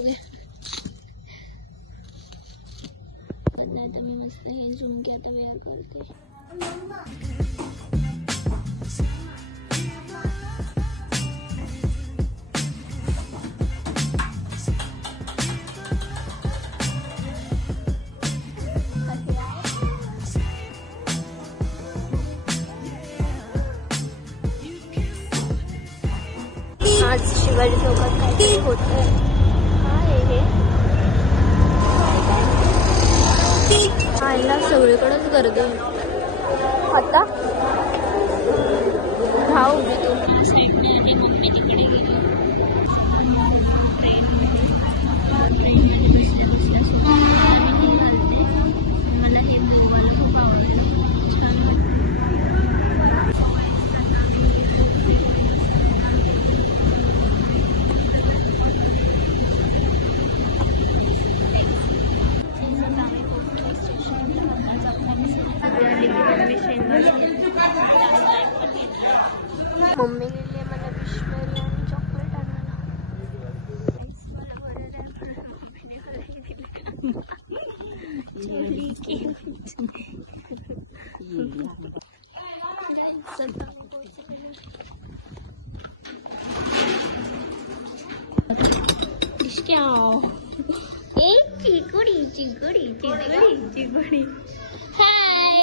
गया। आता मैं मस्त हे झूम के आता वेळ करते। आज शिवाजी चौकात काहीतरी होतंय। आईला सगळीकडेच गर्दी आता भाऊ मम्मी ने मला विशबेरी आणि चॉकलेट आणलं। चिगुड़ी चिगुड़ी चिगुड़ी चिगुड़ी हाय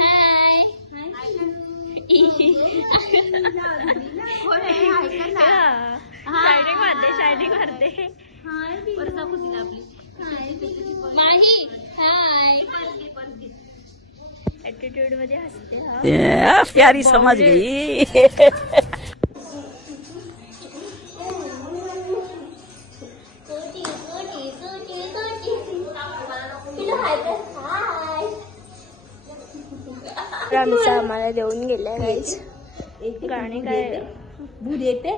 हाय शायनिंग मारते एटीट्यूड मध्ये हसते। प्यारी समझ गई। आमचा आम्हाला देऊन गेलाय गाईज। गाणी काय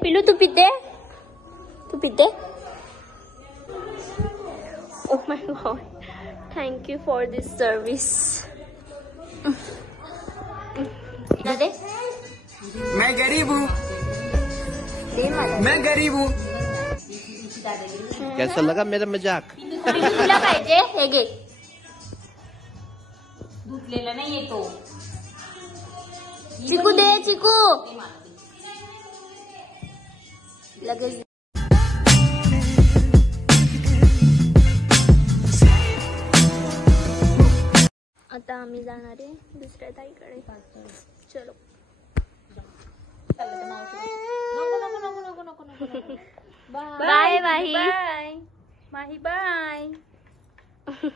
पिलू तू पिते oh my God thank you for this service. मैं गरीब हूँ मैं गरीब हूँ। कैसा लगा मेरा मजाक? तुला पाहिजे हे घे। धुतलेला नाही येतो। चिकू दे चिकू लगेच। आता आम्ही जाणार आहे दुसऱ्या ताईकडे। चलो बाय माही माही बाय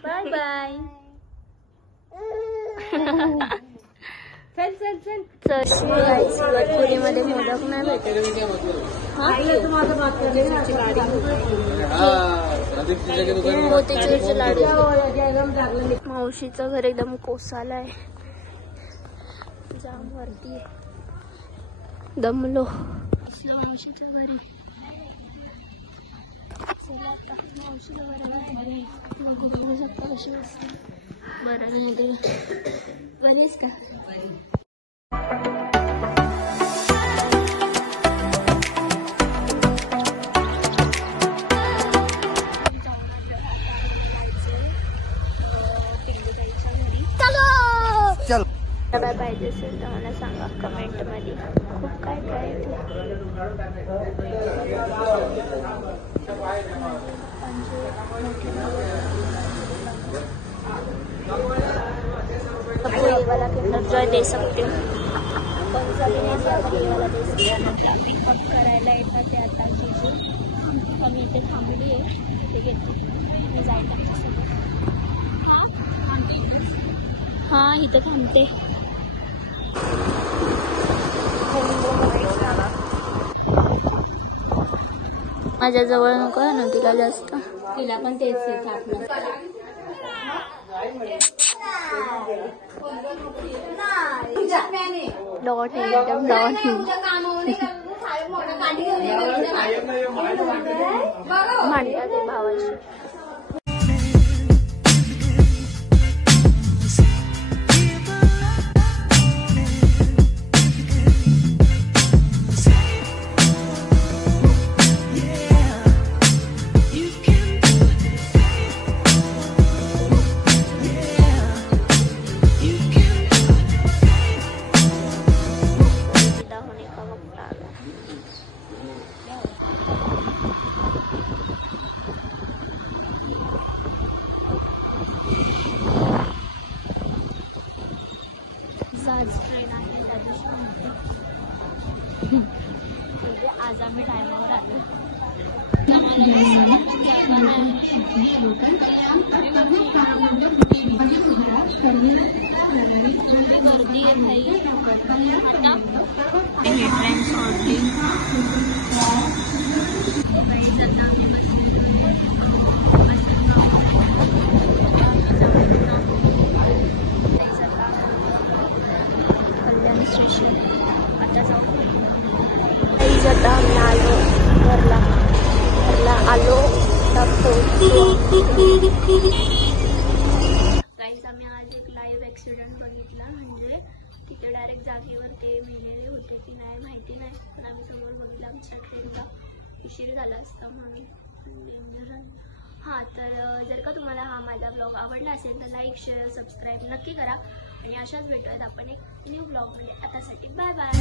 बाय बाय। पुरीमध्ये मोदक नाही भेटत। मोतीचूरचे लाडू। मावशीचं घर एकदम कोसालाय जाम वरती दमलो मावशीच्या घरी। चला आता मावशीच्या घराला बघू शकता कशी असते। बरं नाही बरीच का चल काय पाहिजे असेल तर मला सांगा कमेंट मध्ये। खूप काय काय ये वाला किंडर जॉय दे सकते हो। कौन सा भी नहीं आप ये वाला दे सकते हो। पिकअप करायला येतात ते आता जीजू। आम्ही इथे थांबली आहे ते घेते मी जायला। हा इथं थांबते। माझ्या जवळ नको आहे ना तिला जास्त। तिला पण तेच आहे डॉट एकदम डॉट म्हणतात ते भावाशी। टायमावर आलो. गर्दी आहे भाई. हे ट्रेन सोडली. कल्याण स्टेशन आता जाऊ. आता आम्ही आलो घरला आलो. गाईज आम्ही आज एक लाईव्ह ॲक्सिडेंट बघितला. म्हणजे तिथे डायरेक्ट जागेवर ते मेलेले होते की नाही माहिती नाही, पण आम्ही समोर बघितलं. आमच्या ट्रेनला उशीर झाला असता म्हणून. हां, तर जर का तुम्हाला हा माझा ब्लॉग आवडला असेल तर लाईक शेअर सबस्क्राईब नक्की करा. आणि अशाच भेटूयात आपण एक न्यू ब्लॉगमध्ये. आतासाठी बाय बाय.